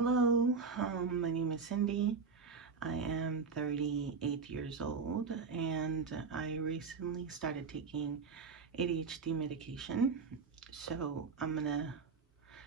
Hello, my name is Cindy. I am 38 years old and I recently started taking ADHD medication. So I'm gonna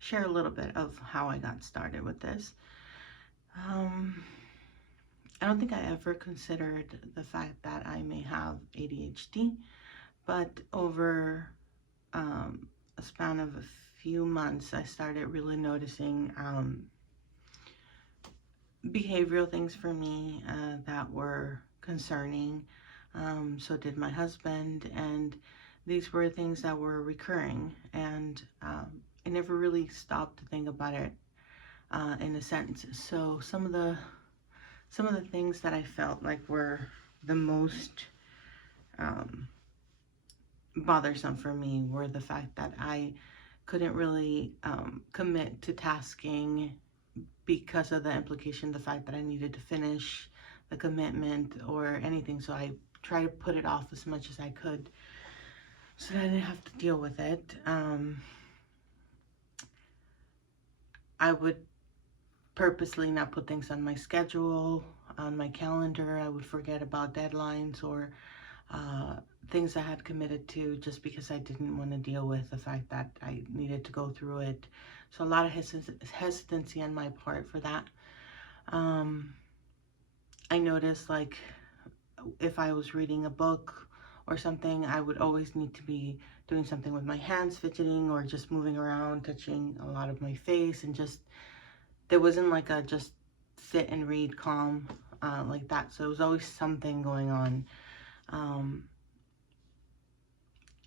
share a little bit of how I got started with this. Um, I don't think I ever considered the fact that I may have ADHD, but over a span of a few months, I started really noticing behavioral things for me that were concerning. So did my husband, and these were things that were recurring, and I never really stopped to think about it in a sense. So some of the things that I felt like were the most um, bothersome for me were the fact that I couldn't really commit to tasking because of the implication, the fact that I needed to finish the commitment or anything. So I tried to put it off as much as I could so that I didn't have to deal with it. I would purposely not put things on my schedule, on my calendar. I would forget about deadlines or things I had committed to just because I didn't want to deal with the fact that I needed to go through it. So a lot of hesitancy on my part for that. I noticed, like, if I was reading a book or something, I would always need to be doing something with my hands, fidgeting or just moving around, touching a lot of my face, and just there wasn't like a just sit and read calm like that. So it was always something going on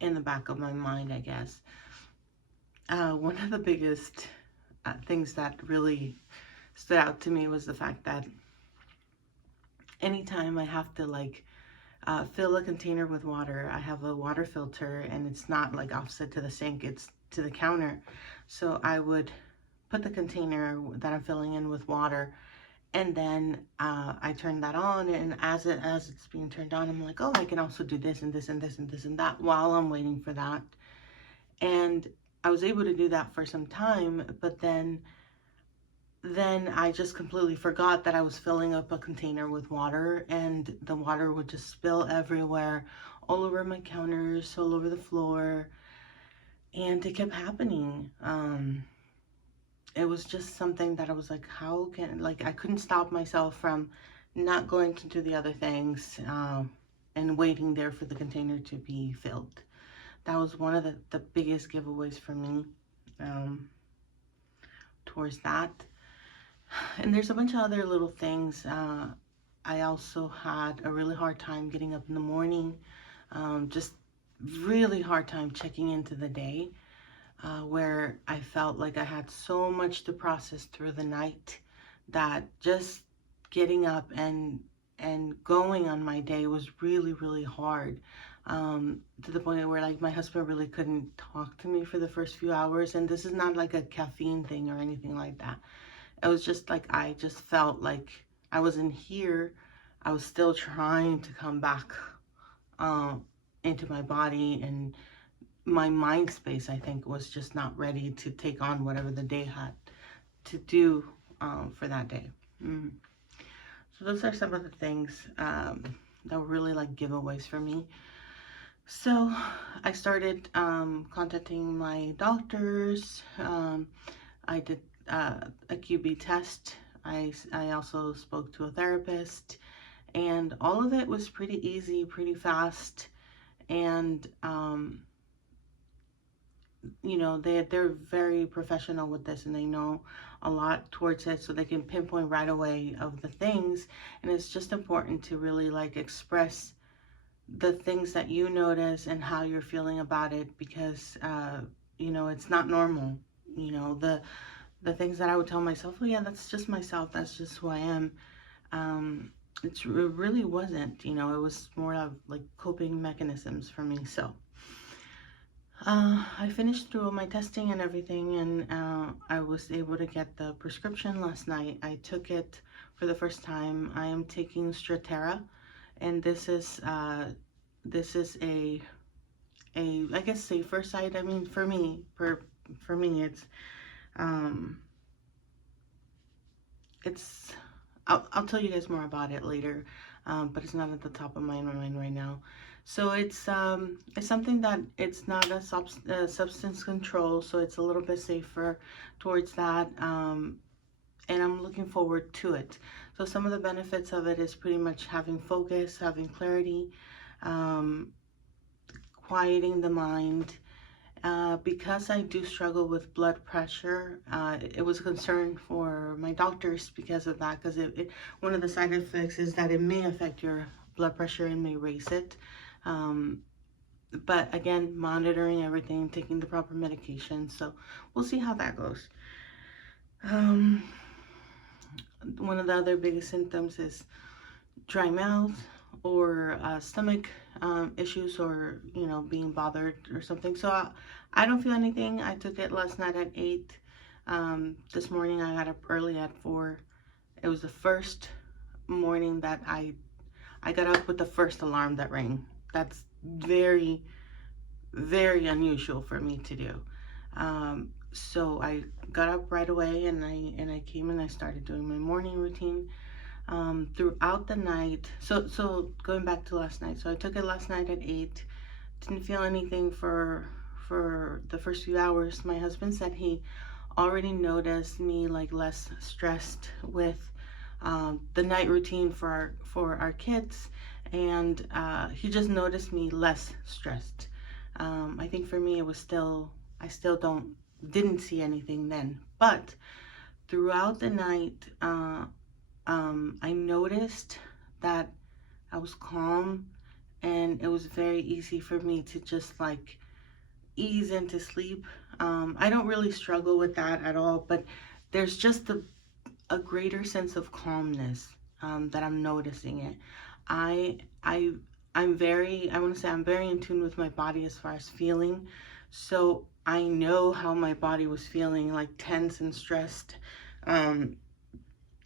in the back of my mind, I guess. One of the biggest things that really stood out to me was the fact that anytime I have to fill a container with water, I have a water filter and it's not like offset to the sink, it's to the counter. So I would put the container that I'm filling in with water, and then I turn that on, and as it's being turned on, I'm like, oh, I can also do this and this and this and this and that while I'm waiting for that. And I was able to do that for some time, but then I just completely forgot that I was filling up a container with water, and the water would just spill everywhere, all over my counters, all over the floor, and it kept happening. It was just something that I was like, how can, like, I couldn't stop myself from not going to do the other things and waiting there for the container to be filled. That was one of the biggest giveaways for me towards that. And there's a bunch of other little things. I also had a really hard time getting up in the morning, just really hard time checking into the day, where I felt like I had so much to process through the night that just getting up and going on my day was really, really hard. To the point where, like, my husband really couldn't talk to me for the first few hours. And this is not like a caffeine thing or anything like that. It was just like, I just felt like I wasn't here. I was still trying to come back into my body, and my mind space, I think, was just not ready to take on whatever the day had to do for that day. So those are some of the things that were really like giveaways for me. So I started contacting my doctors. I did a QB test. I also spoke to a therapist, and all of it was pretty easy, pretty fast. And you know, they're very professional with this, and they know a lot towards it, so they can pinpoint right away of the things. And it's just important to really like express the things that you notice and how you're feeling about it, because you know, it's not normal. You know, the things that I would tell myself, oh yeah, that's just myself, that's just who I am, it really wasn't. You know, it was more of like coping mechanisms for me. So I finished through all my testing and everything, and I was able to get the prescription last night. I took it for the first time. I am taking Stratera, and this is a I guess safer side. I mean, for me, it's I'll tell you guys more about it later, but it's not at the top of my mind right now. So it's something that it's not a substance control, so it's a little bit safer towards that, and I'm looking forward to it. So some of the benefits of it is pretty much having focus, having clarity, um, quieting the mind. Because I do struggle with blood pressure, it was a concern for my doctors because of that, because one of the side effects is that it may affect your blood pressure and may raise it. Um, but again, monitoring everything, taking the proper medication. So we'll see how that goes. One of the other biggest symptoms is dry mouth or stomach issues, or being bothered or something. So I don't feel anything. I took it last night at 8. This morning I got up early at 4. It was the first morning that I got up with the first alarm that rang. That's very, very unusual for me to do. So I got up right away, and I came and I started doing my morning routine. Throughout the night, so going back to last night, so I took it last night at 8. Didn't feel anything for the first few hours. My husband said he already noticed me like less stressed with the night routine for our kids, and he just noticed me less stressed. I think for me it was I still didn't see anything then, but throughout the night, I noticed that I was calm, and it was very easy for me to just like ease into sleep. I don't really struggle with that at all, but there's just a greater sense of calmness that I'm noticing it. I I I'm very, I want to say I'm very in tune with my body as far as feeling. So I know how my body was feeling, like tense and stressed. Um,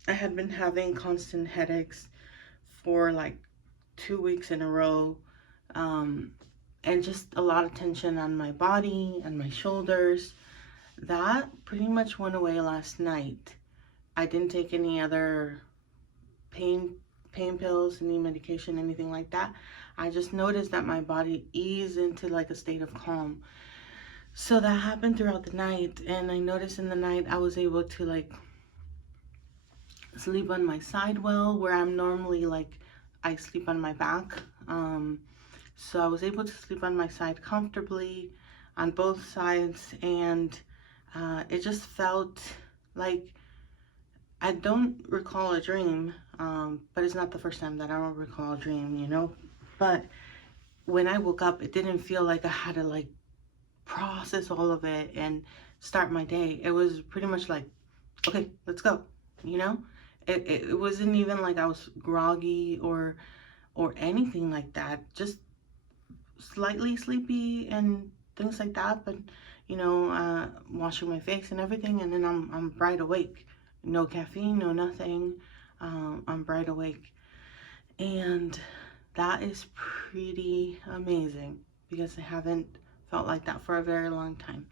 I had been having constant headaches for like 2 weeks in a row, um, and just a lot of tension on my body and my shoulders. That pretty much went away last night. I didn't take any other pain pills, any medication, anything like that. I just noticed that my body eased into like a state of calm. So that happened throughout the night, and I noticed in the night I was able to like sleep on my side well, where I'm normally like I sleep on my back. So I was able to sleep on my side comfortably on both sides, and it just felt like I don't recall a dream, but it's not the first time that I don't recall a dream. But when I woke up, it didn't feel like I had to like process all of it and start my day. It was pretty much like, okay, let's go, you know? It wasn't even like I was groggy or anything like that. Just slightly sleepy and things like that, but washing my face and everything, and then I'm bright awake. No caffeine, no nothing. I'm bright awake, and that is pretty amazing because I haven't felt like that for a very long time.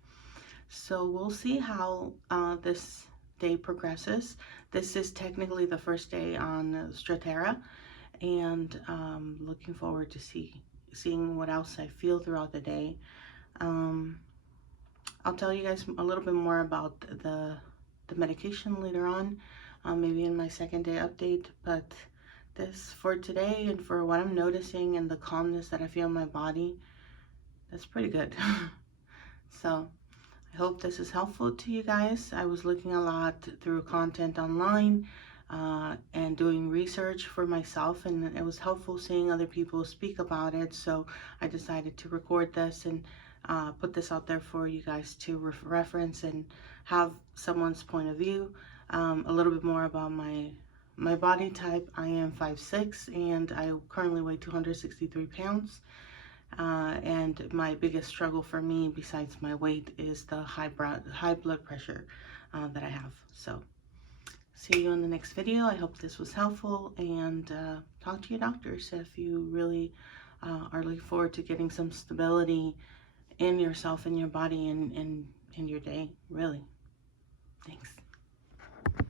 So we'll see how this day progresses. This is technically the first day on Stratera, and looking forward to seeing what else I feel throughout the day. I'll tell you guys a little bit more about the medication later on, maybe in my second day update, but this for today and for what I'm noticing and the calmness that I feel in my body, that's pretty good. So I hope this is helpful to you guys. I was looking a lot through content online and doing research for myself, and it was helpful seeing other people speak about it. So I decided to record this and put this out there for you guys to reference and have someone's point of view. A little bit more about my body type. I am 5'6", and I currently weigh 263 pounds. And my biggest struggle for me, besides my weight, is the high blood pressure that I have. So see you in the next video. I hope this was helpful, and talk to your doctors if you really are looking forward to getting some stability in yourself, in your body, and in your day, really. Thanks.